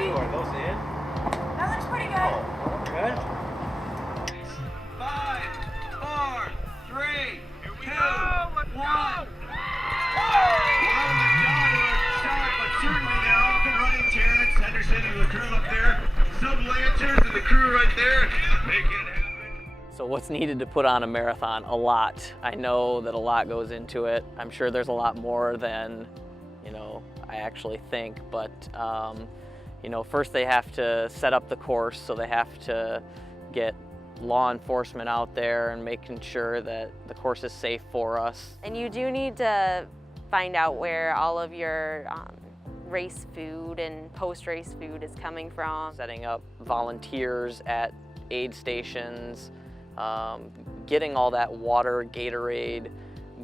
two. Are those in? That looks pretty good. Oh, good. 5, 4, 3, Here we 2, go. Let's 1. go. But certainly they're off and running. Terrence Henderson and the crew up there. Some Lancers and the crew right there making it happen. So what's needed to put on a marathon? A lot. I know that a lot goes into it. I'm sure there's a lot more than, I actually think, but first they have to set up the course, so they have to get law enforcement out there and making sure that the course is safe for us. And you do need to find out where all of your race food and post-race food is coming from. Setting up volunteers at aid stations, getting all that water, Gatorade,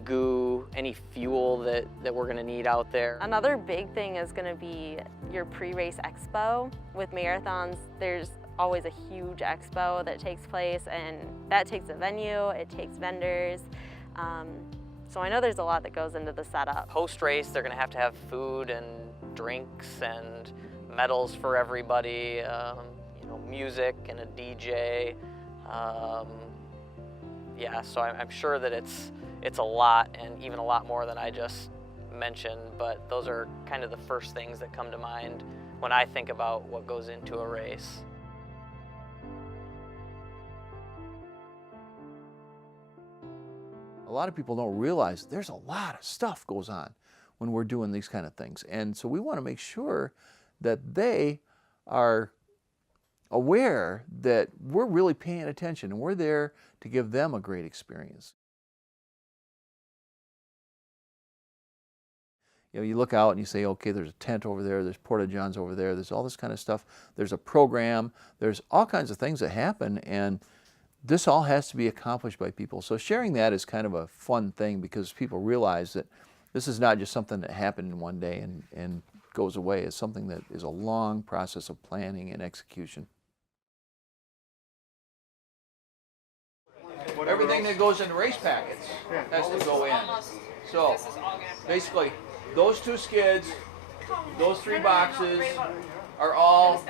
goo, any fuel that we're gonna need out there. Another big thing is gonna be your pre-race expo. With marathons, there's always a huge expo that takes place, and that takes a venue, it takes vendors. So I know there's a lot that goes into the setup. Post-race, they're gonna have food and drinks and medals for everybody, music and a DJ. So I'm sure that it's a lot, and even a lot more than I just mentioned, but those are kind of the first things that come to mind when I think about what goes into a race. A lot of people don't realize there's a lot of stuff goes on when we're doing these kind of things. And so we want to make sure that they are aware that we're really paying attention and we're there to give them a great experience. You look out and you say, okay, there's a tent over there, there's porta-johns over there, there's all this kind of stuff, there's a program, there's all kinds of things that happen, and this all has to be accomplished by people. So sharing that is kind of a fun thing, because people realize that this is not just something that happened in one day and goes away. It's something that is a long process of planning and execution. Everything that goes in race packets has to go in. So basically, those 2 skids, those 3 boxes are all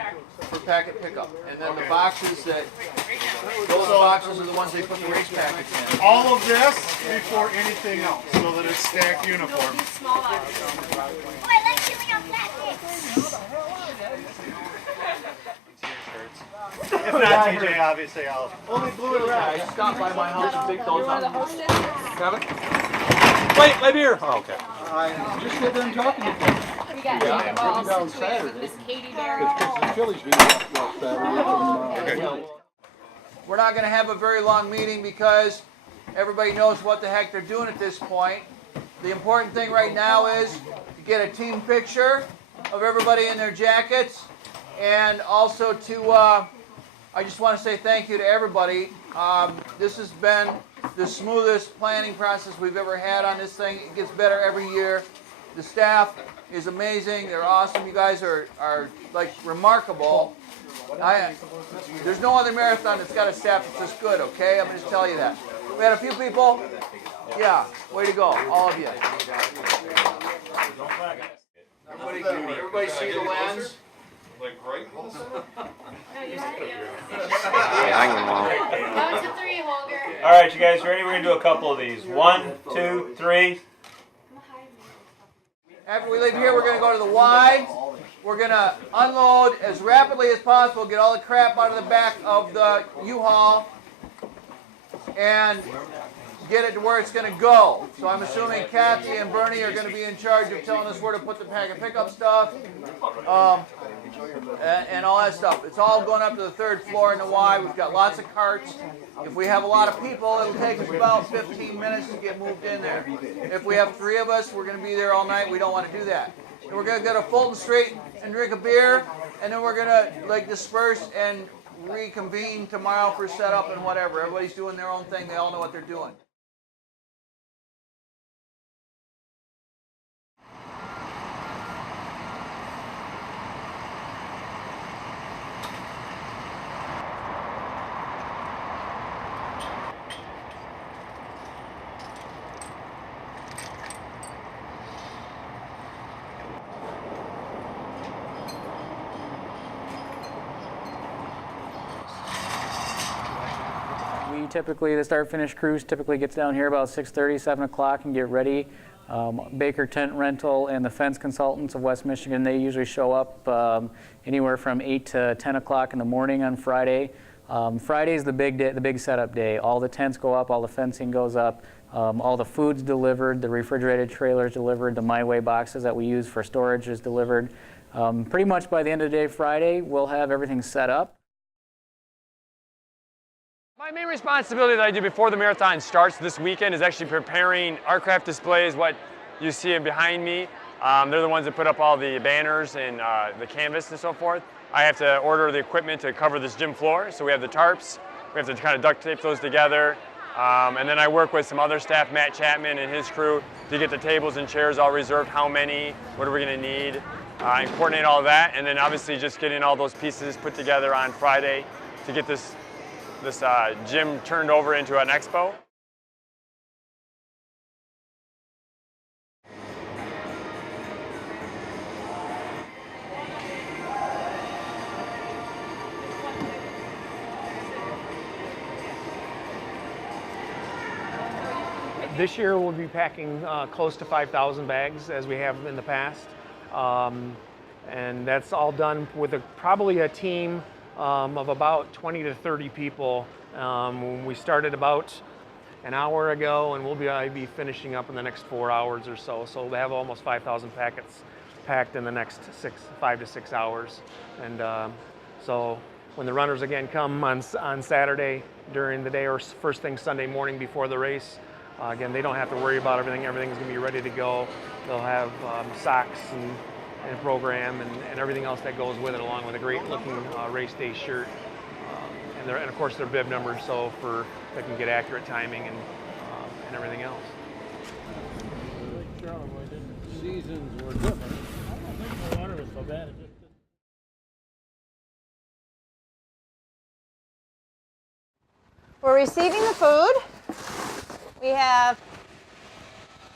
for packet pickup. And then the boxes those boxes are the ones they put the race packets in. All of this before anything else, so that it's stacked uniform. If not TJ, obviously I'll only blue and red. I stopped by my house and picked those up. Kevin? Wait, my beer. Oh, okay. I just sit there and talking to them. We got down Saturday. Miss Katie Barrow. Because the Phillies beat us last Saturday. We're not going to have a very long meeting because everybody knows what the heck they're doing at this point. The important thing right now is to get a team picture of everybody in their jackets, and also to, I just want to say thank you to everybody. This has been the smoothest planning process we've ever had on this thing. It gets better every year. The staff is amazing. They're awesome. You guys are like remarkable. There's no other marathon that's got a staff that's this good, okay? I'm going to tell you that. We had a few people. Yeah, way to go, all of you. Everybody see the lens? Like right? That was a 3, Holger. All right, you guys ready? We're going to do a couple of these. 1, 2, 3. After we leave here, we're going to go to the Y. We're going to unload as rapidly as possible, get all the crap out of the back of the U-Haul, and get it to where it's going to go. So I'm assuming Kathy and Bernie are going to be in charge of telling us where to put the packet pickup stuff, and all that stuff. It's all going up to the 3rd floor in the Y. We've got lots of carts. If we have a lot of people, it'll take us about 15 minutes to get moved in there. If we have 3 of us, we're going to be there all night. We don't want to do that. And we're going to go to Fulton Street and drink a beer, and then we're going to disperse and reconvene tomorrow for setup and whatever. Everybody's doing their own thing. They all know what they're doing. We typically, the start-finish crews typically gets down here about 6:30, 7 o'clock and get ready. Baker Tent Rental and the Fence Consultants of West Michigan, they usually show up anywhere from 8 to 10 o'clock in the morning on Friday. Friday's the big day, the big setup day. All the tents go up, all the fencing goes up, all the food's delivered, the refrigerated trailers delivered, the My Way boxes that we use for storage is delivered. Pretty much by the end of the day Friday, we'll have everything set up. My main responsibility that I do before the marathon starts this weekend is actually preparing our craft displays, what you see behind me. They're the ones that put up all the banners and the canvas and so forth. I have to order the equipment to cover this gym floor, so we have the tarps. We have to kind of duct tape those together. And then I work with some other staff, Matt Chapman and his crew, to get the tables and chairs all reserved, how many, what are we going to need, and coordinate all that. And then obviously just getting all those pieces put together on Friday to get this gym turned over into an expo. This year we'll be packing close to 5,000 bags as we have in the past. And that's all done with probably a team of about 20 to 30 people. We started about an hour ago, and we'll be finishing up in the next 4 hours or so. So they have almost 5,000 packets packed in the next 5 to 6 hours. And so when the runners again come on Saturday during the day or first thing Sunday morning before the race, again, they don't have to worry about everything. Everything's going to be ready to go. They'll have socks and program and everything else that goes with it, along with a great looking race day shirt, and of course their bib numbers, so they can get accurate timing and everything else. Seasons were different. I don't think the water was so bad. We're receiving the food. We have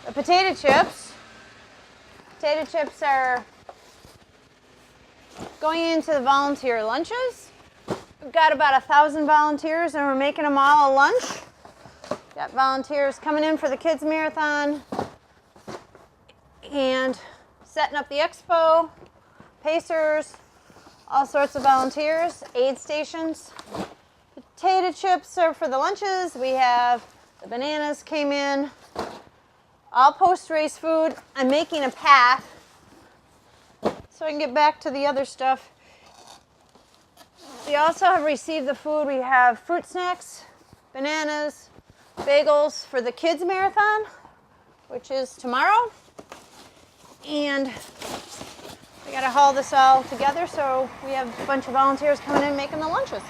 the potato chips. Potato chips are going into the volunteer lunches. We've got about 1,000 volunteers and we're making them all a lunch. Got volunteers coming in for the kids marathon and setting up the expo, pacers, all sorts of volunteers, aid stations. Potato chips are for the lunches. We have the bananas came in. All post-race food. I'm making a pack so I can get back to the other stuff. We also have received the food. We have fruit snacks, bananas, bagels for the kids marathon, which is tomorrow. And we got to haul this all together, so we have a bunch of volunteers coming in making the lunches.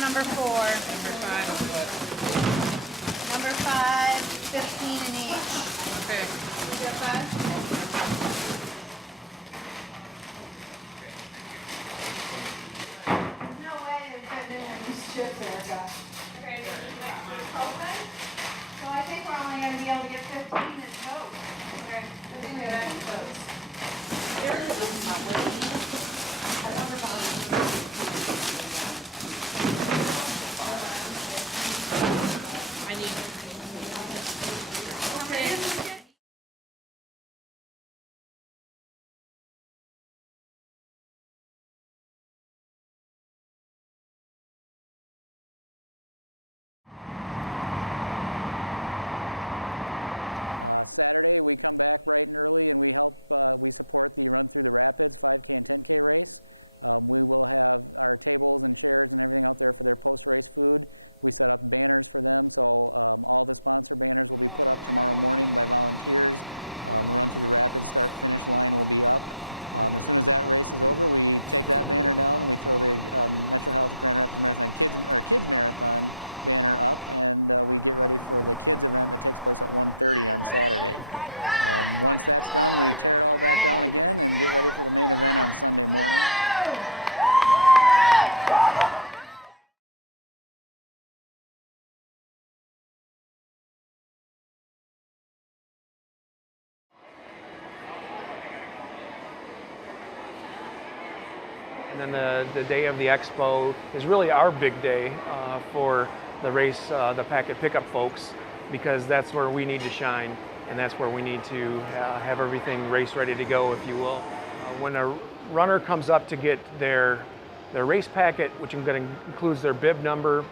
Number 4. Number 5, 15 in each. Okay. You got 5? There's no way they're putting in these chips, Erica. Okay, so I think we're only going to be able to get 15 in total. Okay. I think we have extra totes. There is And then the day of the expo is really our big day for the race, the packet pickup folks, because that's where we need to shine, and that's where we need to have everything race ready to go, if you will. When a runner comes up to get their race packet, which includes their bib number,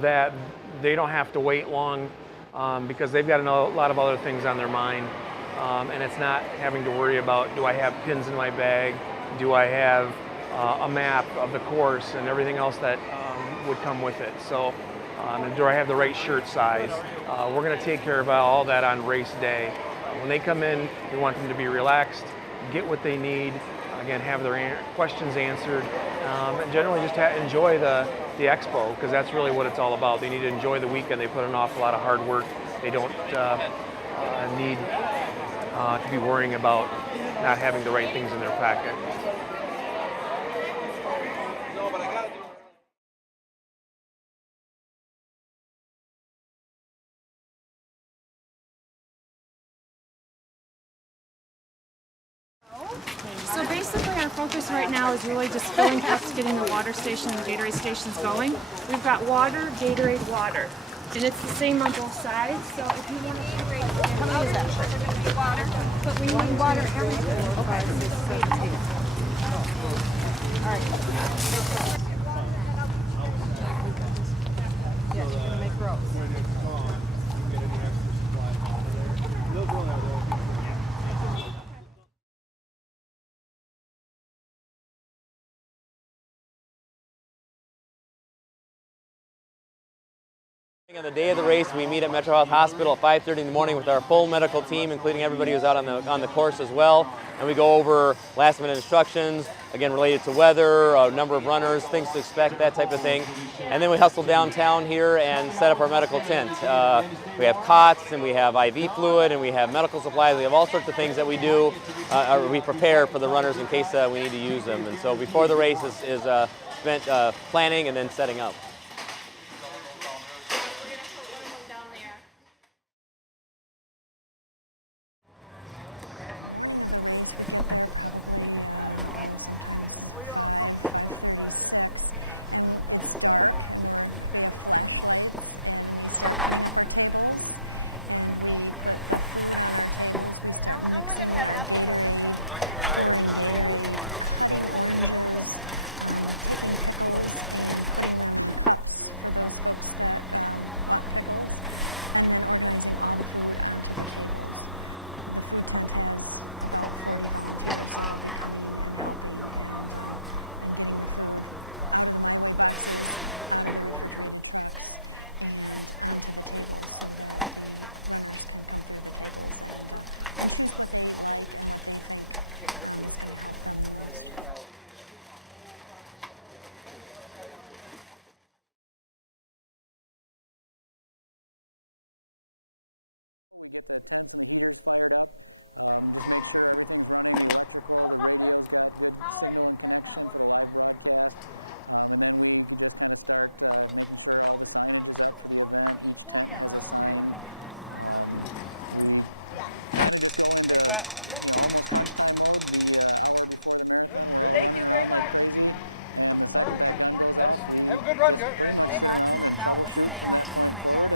that they don't have to wait long because they've got a lot of other things on their mind. And it's not having to worry about, do I have pins in my bag? Do I have a map of the course and everything else that would come with it? So, do I have the right shirt size? We're going to take care of all that on race day. When they come in, we want them to be relaxed, get what they need, again, have their questions answered, and generally just enjoy the expo, because that's really what it's all about. They need to enjoy the weekend. They put an awful lot of hard work. They don't need to be worrying about not having the right things in their packet. So basically our focus right now is really just filling cups, getting the water station and the Gatorade stations going. We've got water, Gatorade, water. And it's the same on both sides, so if you want to Gatorade, how many is that? Water, but we need water everything. Okay. All right. Yeah, you're going to make rows. On the day of the race, we meet at Metro Health Hospital at 5:30 in the morning with our full medical team, including everybody who's out on the course as well. And we go over last-minute instructions, again related to weather, number of runners, things to expect, that type of thing. And then we hustle downtown here and set up our medical tent. We have cots, and we have IV fluid, and we have medical supplies. We have all sorts of things that we do, or we prepare for the runners in case we need to use them. And so before the race is spent planning and then setting up. Thank you very much. All right. Have a good run, guys. They boxes without the thing, I guess.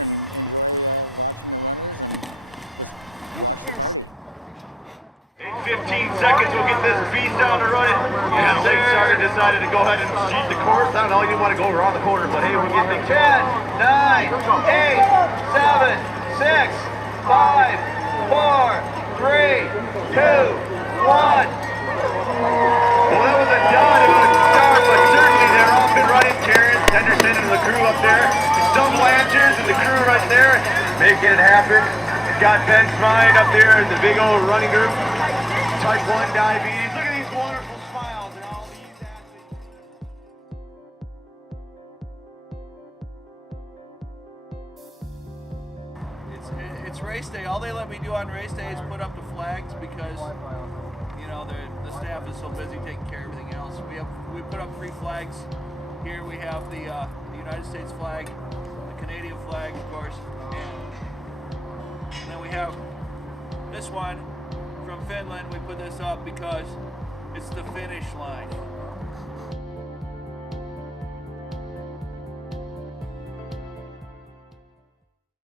In 15 seconds, we'll get this beast down and running. And Lake Starter decided to go ahead and cheat the course. I don't know, you didn't want to go around the corner, but hey, we'll get things 10, 9, 8, 7, 6, 5, 4, 3, 2, 1. Well, that was a dud of a start, but certainly they're off and running. Terrence Henderson and the crew up there. Some Lancers and the crew right there making it happen. Got Ben Smythe up there in the big old running group. Type 1 diabetes. Look at these wonderful smiles and all these athletes. It's race day. All they let me do on race day is put up the flags because, you know, the staff is so busy taking care of everything else. We put up 3 flags. Here we have the United States flag, the Canadian flag, of course, and then we have this one from Finland. We put this up because it's the finish line.